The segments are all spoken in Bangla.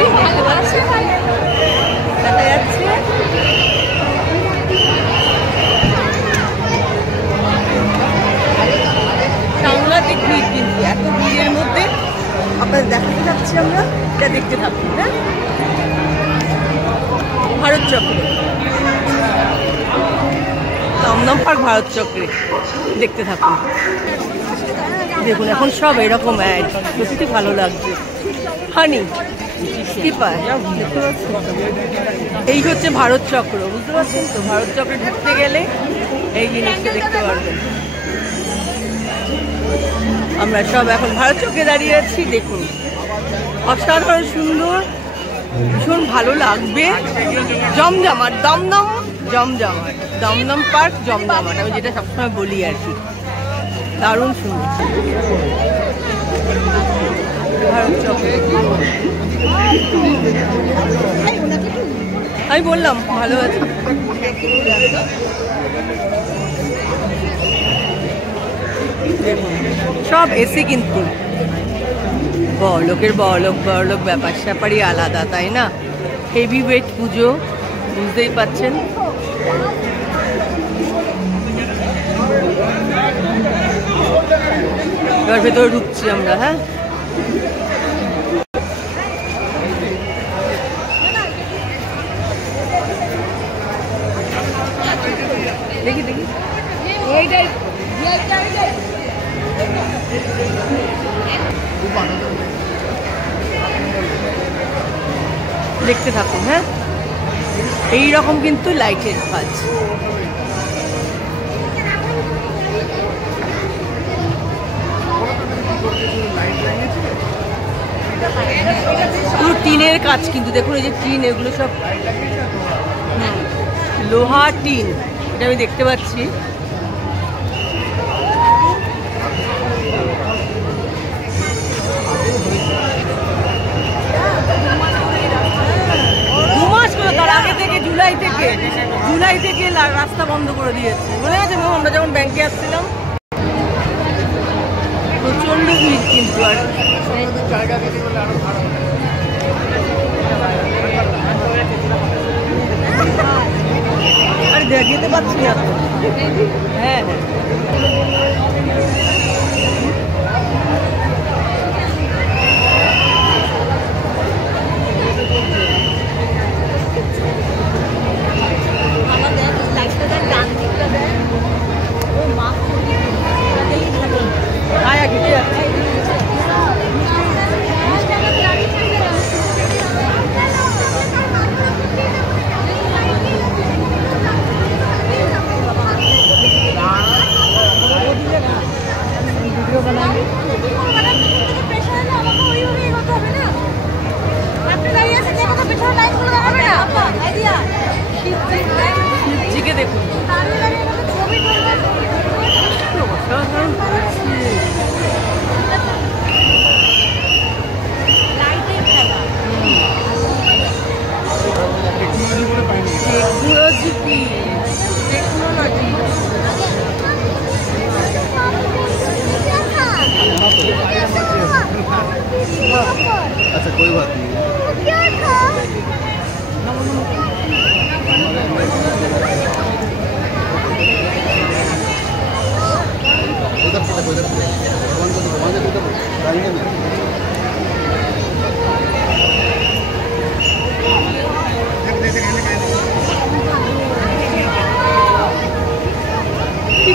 যাচ্ছি, দেখতে পাচ্ছি দেখা যাচ্ছে সাংঘাতিক ভিড়, কিন্তু এত ভিড়ের মধ্যে আপনাদের দেখাতে যাচ্ছি আমরা, এটা দেখতে থাকুন। হ্যাঁ, ভারত চক্রে, দমদম পার্ক ভারত চক্রে দেখতে থাকুন। দেখুন এখন সব এরকম অ্যাড, সত্যি ভালো লাগছে। হানি স্কিপার, এই হচ্ছে ভারত চক্র, বুঝতে পারছেন তো? ভারত চক্রে ঢুকতে গেলে এই জিনিসটা দেখতে পারবেন। আমরা সব এখন ভারত চক্রে দাঁড়িয়ে আছি, দেখুন অসাধারণ সুন্দর, ভীষণ ভালো লাগবে। জমজমাট, দমদম জমজমাট, দমদম পার্ক জমজমাট, আমি যেটা সবসময় বলি আর কি, দারুণ সুন্দর। ভারত চক্রে আমি বললাম ভালো আছে। সব এসি, কিন্তু বড়লোকের বড়লোক ব্যাপার স্যাপারই আলাদা, তাই না? হেভি ওয়েট পুজো, বুঝতেই পাচ্ছেন। এবার ভেতরে ঢুকছি আমরা। হ্যাঁ, দেখি দেখি দেখতে থাকুন। হ্যাঁ, এইরকম কিন্তু লাইটের কাজ, পুরো টিনের কাজ, কিন্তু দেখুন এই যে টিন, এগুলো সব লোহা টিন, এটা আমি দেখতে পাচ্ছি। জুলাই থেকে রাস্তা বন্ধ করে দিয়েছে, মনে আছে আমরা যখন ব্যাংকে আসছিলাম? প্রচন্ড ভিড় কিন্তু, আর যেতে পারছি না। হ্যাঁ, শিবজিকে দেখুন, টেকনোলজি কি টেকনোলজি। अच्छा कोई बात नहीं। उधर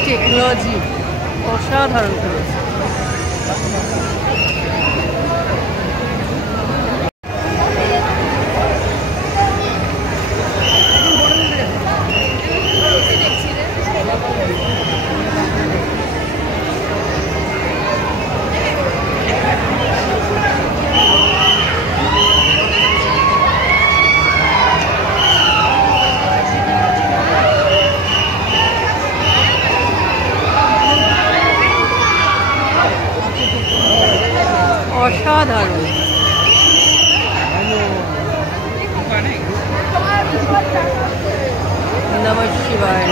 টেকনোলজি অসাধারণ করেছে। অসাধারণ। নমঃ শিবায়।